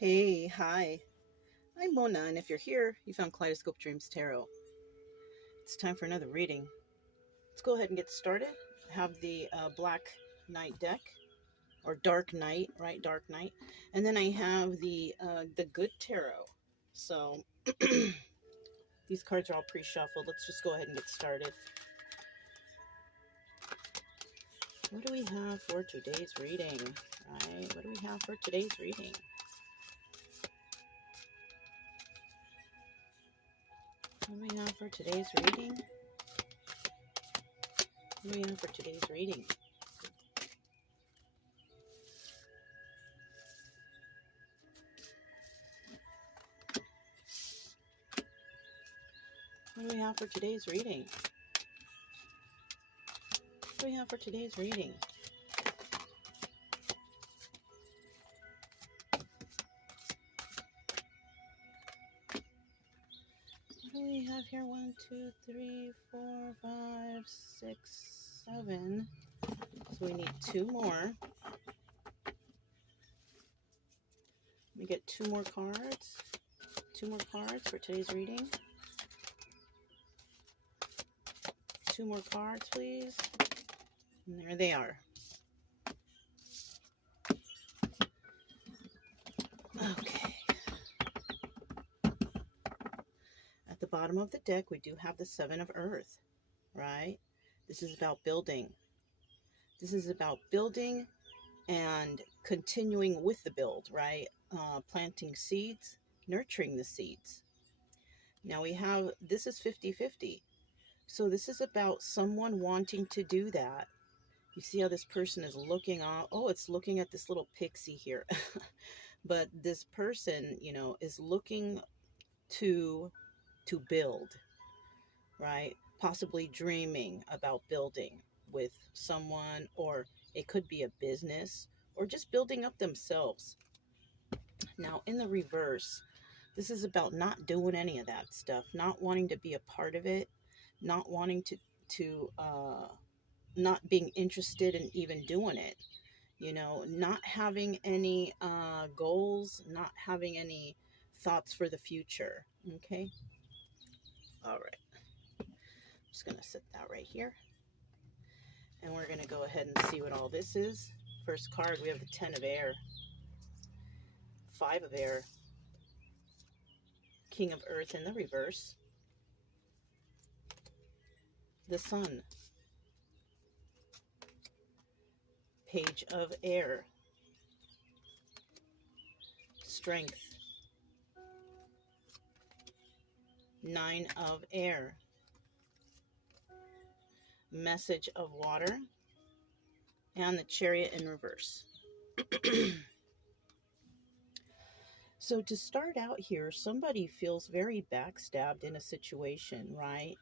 Hey, hi. I'm Mona, and if you're here, you found Kaleidoscope Dreams Tarot. It's time for another reading. Let's go ahead and get started. I have the Black Knight deck, or Dark Knight, right? Dark Knight. And then I have the Good Tarot. So these cards are all pre-shuffled. Let's just go ahead and get started. What do we have for today's reading? Right? What do we have for today's reading? What do we have for today's reading? What do we have for today's reading? What do we have for today's reading? What do we have for today's reading? What do we have here? 1, 2, 3, 4, 5, 6, 7. So we need two more. We get two more cards. Two more cards for today's reading. Two more cards, please. And there they are. Okay. At the bottom of the deck, we do have the Seven of Earth, right? This is about building. This is about building and continuing with the build, right? Planting seeds, nurturing the seeds. Now we have, this is 50-50. So this is about someone wanting to do that. You see how this person is looking off. Oh, it's looking at this little pixie here. But this person, you know, is looking to build, right? Possibly dreaming about building with someone, or it could be a business, or just building up themselves. Now, in the reverse, this is about not doing any of that stuff, not wanting to be a part of it, not wanting to not being interested in even doing it, you know, not having any goals, not having any thoughts for the future. Okay. All right. I'm just going to set that right here. And we're going to go ahead and see what all this is. First card, we have the Ten of Air, Five of Air, King of Earth in the reverse, the Sun, Page of Air, Strength, Nine of Air, Message of Water, and the Chariot in reverse. So to start out here, somebody feels very backstabbed in a situation, right?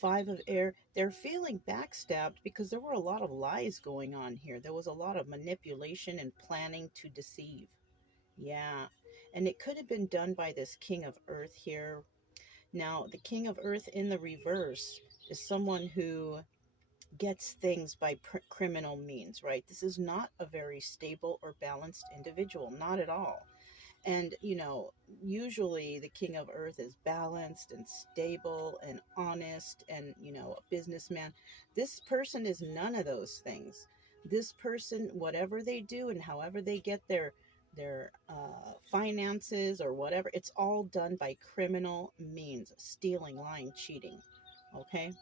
Five of Air, they're feeling backstabbed because there were a lot of lies going on here. There was a lot of manipulation and planning to deceive. Yeah, and it could have been done by this King of Earth here. Now, the King of Earth in the reverse is someone who gets things by criminal means, right? This is not a very stable or balanced individual, not at all. And, you know, usually the King of Earth is balanced and stable and honest and, you know, a businessman. This person is none of those things. This person, whatever they do and however they get their finances or whatever, it's all done by criminal means, stealing, lying, cheating. Okay.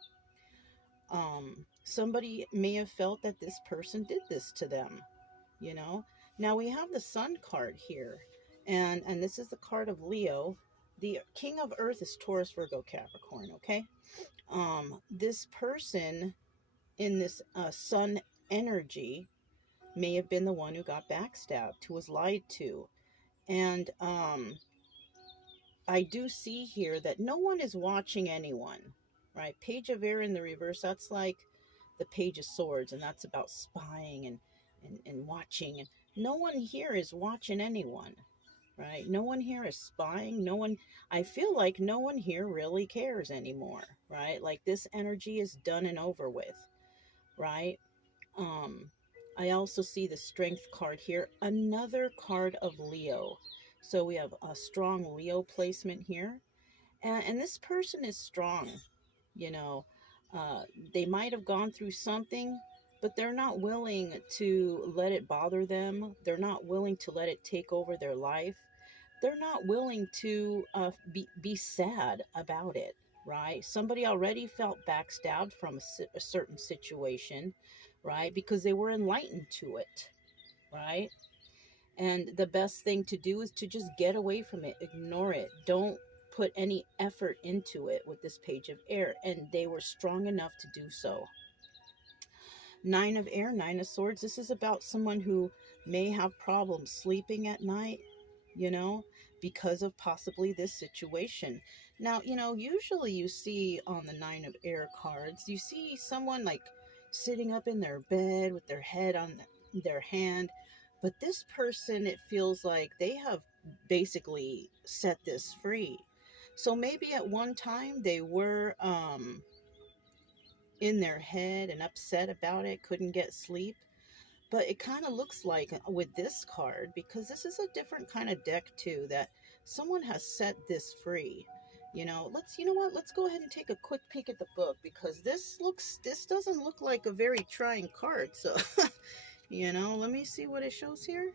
Somebody may have felt that this person did this to them, you know. Now we have the Sun card here, and this is the card of Leo. The King of Earth is Taurus, Virgo, Capricorn. Okay. This person in this Sun energy may have been the one who got backstabbed, who was lied to. And I do see here that no one is watching anyone, right? Page of Air in the reverse, that's like the Page of Swords, and that's about spying and watching. And no one here is watching anyone, right? No one here is spying. No one, I feel like no one here really cares anymore, right? Like this energy is done and over with, right? I also see the Strength card here, another card of Leo. So we have a strong Leo placement here. And this person is strong, you know. Uh, they might have gone through something, but they're not willing to let it bother them. They're not willing to let it take over their life. They're not willing to be sad about it, right? Somebody already felt backstabbed from a certain situation, right? Because they were enlightened to it, right? And the best thing to do is to just get away from it, ignore it. Don't put any effort into it with this Page of Air. And they were strong enough to do so. Nine of Air, Nine of Swords. This is about someone who may have problems sleeping at night, you know, because of possibly this situation. Now, you know, usually you see on the Nine of Air cards, you see someone like sitting up in their bed with their head on their hand. But this person, it feels like they have basically set this free. So maybe at one time they were in their head and upset about it, couldn't get sleep. But it kind of looks like with this card, because this is a different kind of deck too, that someone has set this free. You know what, let's go ahead and take a quick peek at the book, because this doesn't look like a very trying card. So, you know, let me see what it shows here.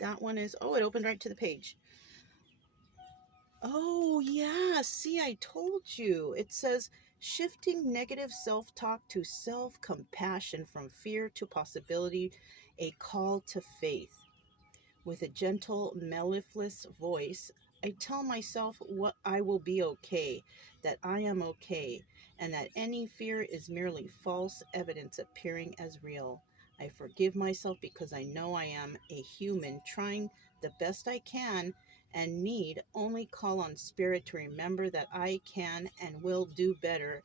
That one is, oh, it opened right to the page. Oh, yeah. See, I told you. It says, shifting negative self-talk to self-compassion, from fear to possibility, a call to faith. With a gentle, mellifluous voice, I tell myself what I will be okay, that I am okay, and that any fear is merely false evidence appearing as real. I forgive myself because I know I am a human trying the best I can, and need only call on spirit to remember that I can and will do better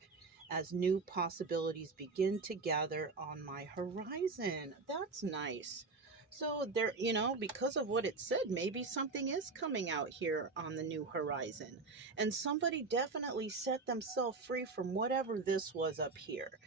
as new possibilities begin to gather on my horizon. That's nice. So there, you know, because of what it said, maybe something is coming out here on the new horizon. And somebody definitely set themselves free from whatever this was up here.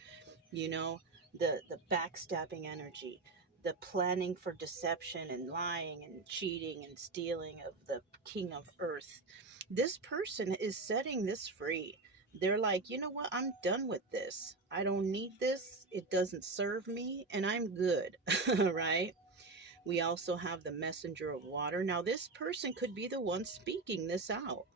You know, the backstabbing energy, the planning for deception and lying and cheating and stealing of the king of earth. This person is setting this free. They're like, you know what, I'm done with this. I don't need this. It doesn't serve me, and I'm good. Right? We also have the messenger of water. Now, this person could be the one speaking this out.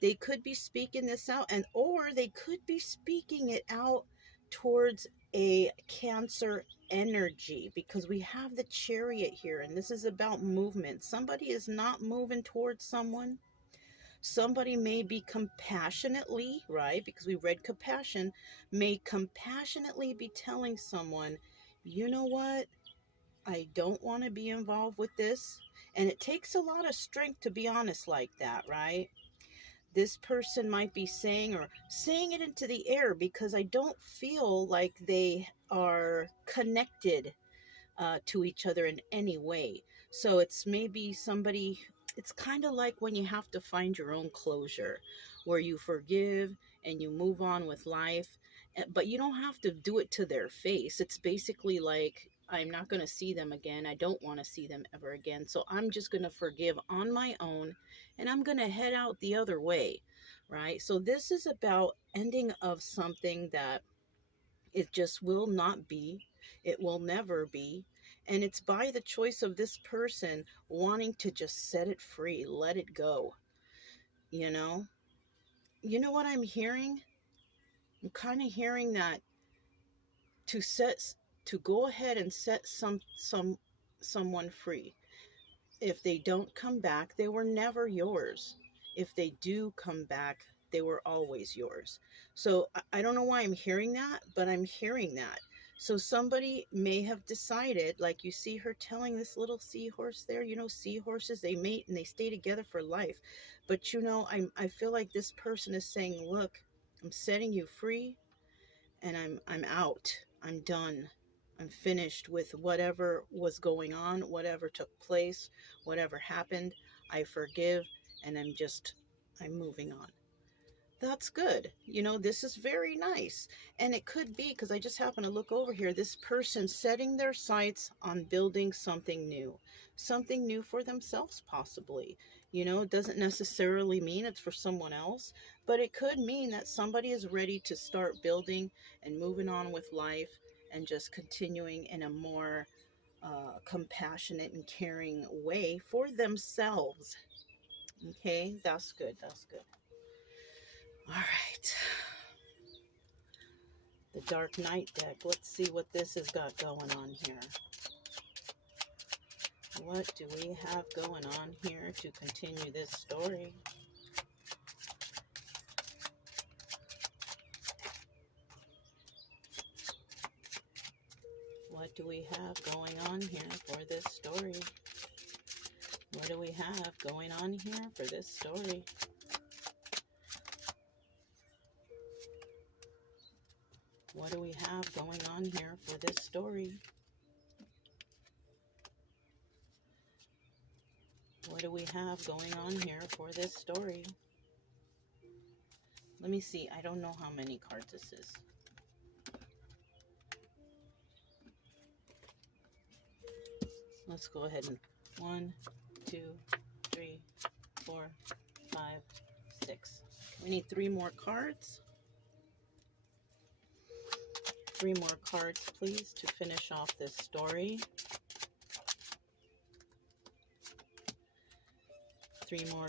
They could be speaking this out, and or they could be speaking it out towards a Cancer energy, because we have the Chariot here, and this is about movement. Somebody is not moving towards someone. Somebody may be compassionately, right? Because we read compassion, may compassionately be telling someone, you know what? I don't want to be involved with this. And it takes a lot of strength to be honest like that, right? This person might be saying it into the air, because I don't feel like they are connected to each other in any way. So it's maybe somebody, it's kind of like when you have to find your own closure, where you forgive and you move on with life, but you don't have to do it to their face. It's basically like, I'm not going to see them again. I don't want to see them ever again. So I'm just going to forgive on my own, and I'm going to head out the other way, right? So this is about ending of something that it just will not be. It will never be. And it's by the choice of this person wanting to just set it free, let it go. You know? You know what I'm hearing? I'm kind of hearing that to set, to go ahead and set someone free. If they don't come back, they were never yours. If they do come back, they were always yours. So I don't know why I'm hearing that, but I'm hearing that. So somebody may have decided, like you see her telling this little seahorse there, you know, seahorses, they mate and they stay together for life. But you know, I feel like this person is saying, look, I'm setting you free, and I'm out. I'm done. I'm finished with whatever was going on, whatever took place, whatever happened. I forgive, and I'm moving on. That's good. You know, this is very nice. And it could be, because I just happen to look over here, this person setting their sights on building something new for themselves, possibly. You know, it doesn't necessarily mean it's for someone else, but it could mean that somebody is ready to start building and moving on with life and just continuing in a more compassionate and caring way for themselves. Okay, that's good. That's good. All right. The Dark Knight deck. Let's see what this has got going on here. What do we have going on here to continue this story? What do we have going on here for this story? What do we have going on here for this story? What do we have going on here for this story? What do we have going on here for this story? Let me see. I don't know how many cards this is. Let's go ahead and 1, 2, 3, 4, 5, 6. We need 3 more cards. 3 more cards, please, to finish off this story. 2 more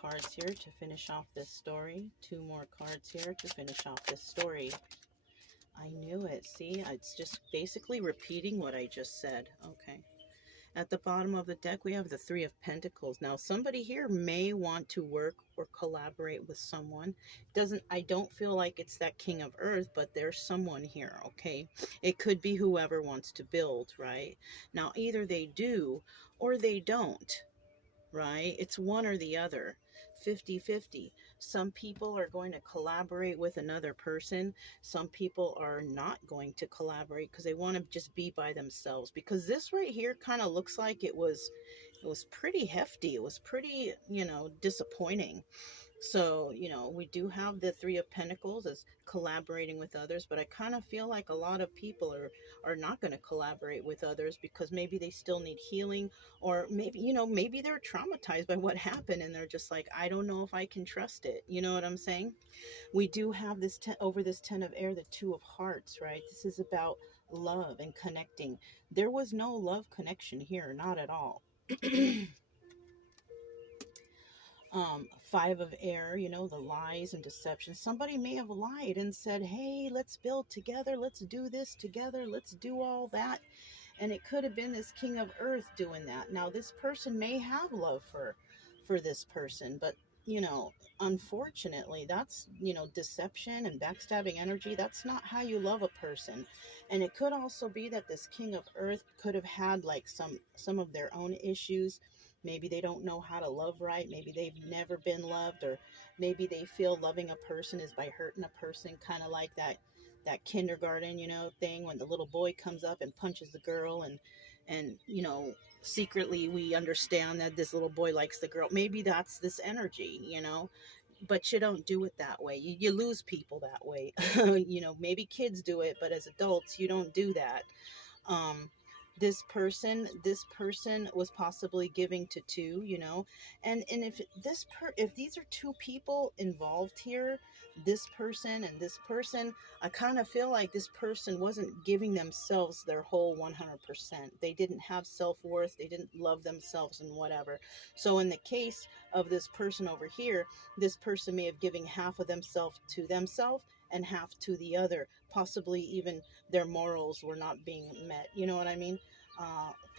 cards here to finish off this story. 2 more cards here to finish off this story. I knew it. See, it's just basically repeating what I just said. Okay. At the bottom of the deck, we have the 3 of Pentacles. Now, somebody here may want to work or collaborate with someone. I don't feel like it's that King of Earth, but there's someone here, okay? It could be whoever wants to build, right? Now, either they do or they don't, right? It's one or the other. 50-50. Some people are going to collaborate with another person. Some people are not going to collaborate because they want to just be by themselves. Because this right here kind of looks like it was pretty hefty. It was pretty, disappointing. So, we do have the 3 of Pentacles as collaborating with others, but I kind of feel like a lot of people are not going to collaborate with others because maybe they still need healing, or maybe they're traumatized by what happened and they're just like, I don't know if I can trust it. You know what I'm saying? We do have this over this 10 of Air, the 2 of Hearts, right? This is about love and connecting. There was no love connection here, not at all. 5 of Air, the lies and deception. Somebody may have lied and said, hey, let's build together. Let's do this together. Let's do all that. And it could have been this King of Earth doing that. Now, this person may have love for this person, but, unfortunately, that's, deception and backstabbing energy. That's not how you love a person. And it could also be that this King of Earth could have had like some of their own issues. Maybe they don't know how to love right. Maybe they've never been loved, or maybe they feel loving a person is by hurting a person, kind of like that kindergarten, thing when the little boy comes up and punches the girl, and secretly we understand that this little boy likes the girl. Maybe that's this energy, but you don't do it that way. You lose people that way. Maybe kids do it, but as adults, you don't do that. This person was possibly giving to 2, and if these are 2 people involved here, this person and this person, I kind of feel like this person wasn't giving themselves their whole 100%. They didn't have self-worth. They didn't love themselves and whatever. So in the case of this person over here, this person may have given half of themselves to themselves and half to the other. Possibly even their morals were not being met. You know what I mean?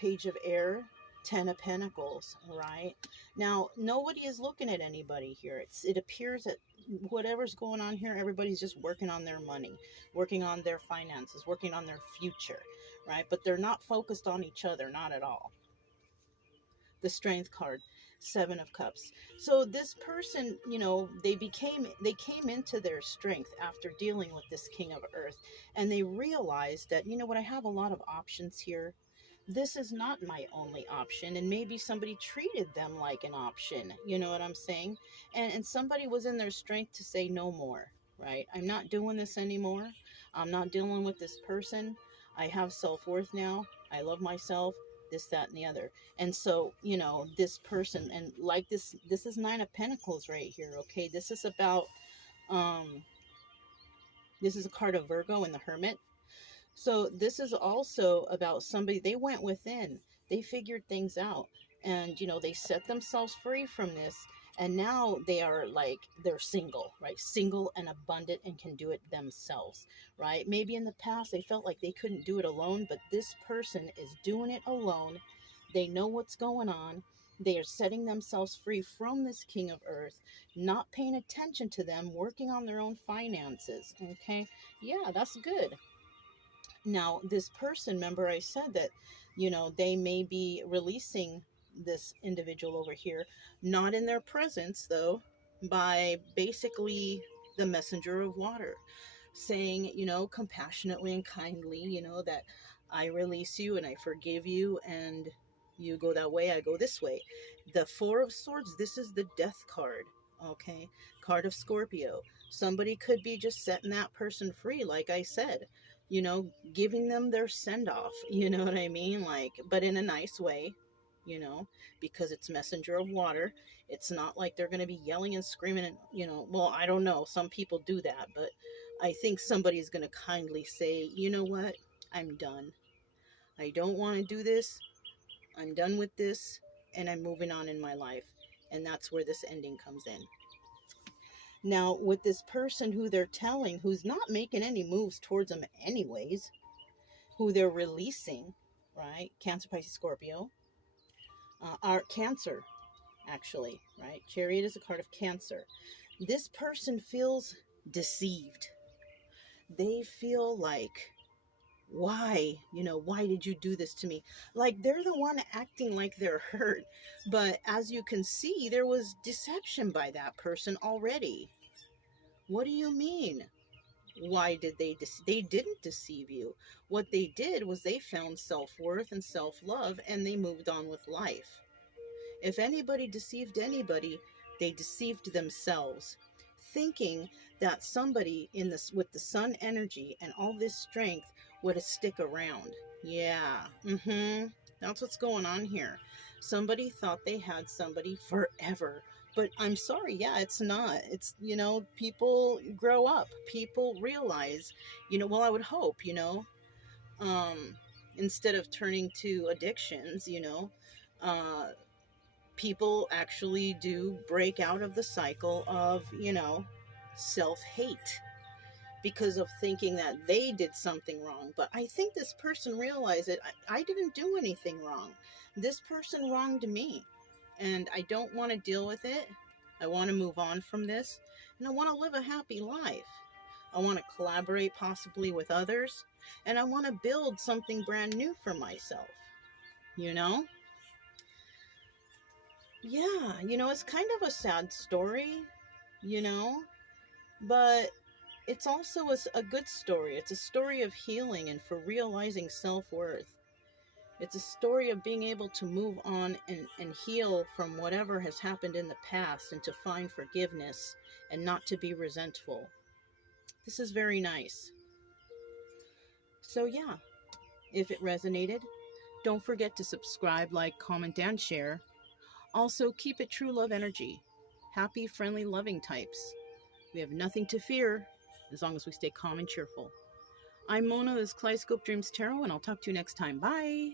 Page of Air, 10 of Pentacles, right? Now, nobody is looking at anybody here. It appears that whatever's going on here, everybody's just working on their money, working on their finances, working on their future, right? But they're not focused on each other, not at all. The Strength card, 7 of Cups. So this person, they came into their strength after dealing with this King of Earth, and they realized that, I have a lot of options here. this is not my only option, and maybe somebody treated them like an option, you know what I'm saying? And somebody was in their strength to say no more, right? I'm not doing this anymore. I'm not dealing with this person. I have self-worth now. I love myself, this, that, and the other. And so, you know, this person, and like this is Nine of Pentacles right here, okay? This is about um this is a card of Virgo and the Hermit. So this is also about somebody, they went within, they figured things out, and you know, they set themselves free from this, and now they are like, they're single, right? Single and abundant and can do it themselves, right? Maybe in the past they felt like they couldn't do it alone, but this person is doing it alone. They know what's going on. They are setting themselves free from this King of Earth, not paying attention to them, working on their own finances. Okay, yeah, that's good. Now, this person, remember I said that, you know, they may be releasing this individual over here, not in their presence, though, by basically the messenger of water, saying, you know, compassionately and kindly, you know, that I release you and I forgive you, and you go that way, I go this way. The Four of Swords, this is the death card, okay? Card of Scorpio. Somebody could be just setting that person free, like I said, you know, giving them their send off, you know what I mean? Like, but in a nice way, you know, because it's messenger of water. It's not like they're going to be yelling and screaming and, you know, well, I don't know. Some people do that, but I think somebody's going to kindly say, you know what? I'm done. I don't want to do this. I'm done with this, and I'm moving on in my life. And that's where this ending comes in. Now, with this person who they're telling, who's not making any moves towards them anyways, who they're releasing, right? Cancer, Pisces, Scorpio, are Cancer, actually, right? Chariot is a card of Cancer. This person feels deceived. They feel like, why, you know, why did you do this to me? Like they're the one acting like they're hurt, but as you can see, there was deception by that person already. What do you mean? Why did they didn't deceive you? What they did was they found self-worth and self-love, and they moved on with life. If anybody deceived anybody, they deceived themselves, thinking that somebody in this with the sun energy and all this strength would stick around. Yeah, that's what's going on here. Somebody thought they had somebody forever, but I'm sorry, yeah, it's not. It's, you know, people grow up, people realize, you know, well, I would hope, you know, instead of turning to addictions, you know, people actually do break out of the cycle of, you know, self-hate because of thinking that they did something wrong. But I think this person realized that I didn't do anything wrong. This person wronged me, and I don't want to deal with it. I want to move on from this, and I want to live a happy life. I want to collaborate possibly with others, and I want to build something brand new for myself, you know? Yeah, you know, it's kind of a sad story, you know, but it's also a good story. It's a story of healing and for realizing self-worth. It's a story of being able to move on and heal from whatever has happened in the past, and to find forgiveness and not to be resentful. This is very nice. So yeah, if it resonated, don't forget to subscribe, like, comment, and share. Also, keep it true love energy. Happy, friendly, loving types. We have nothing to fear as long as we stay calm and cheerful. I'm Mona, this is Kaleidoscope Dreams Tarot, and I'll talk to you next time. Bye!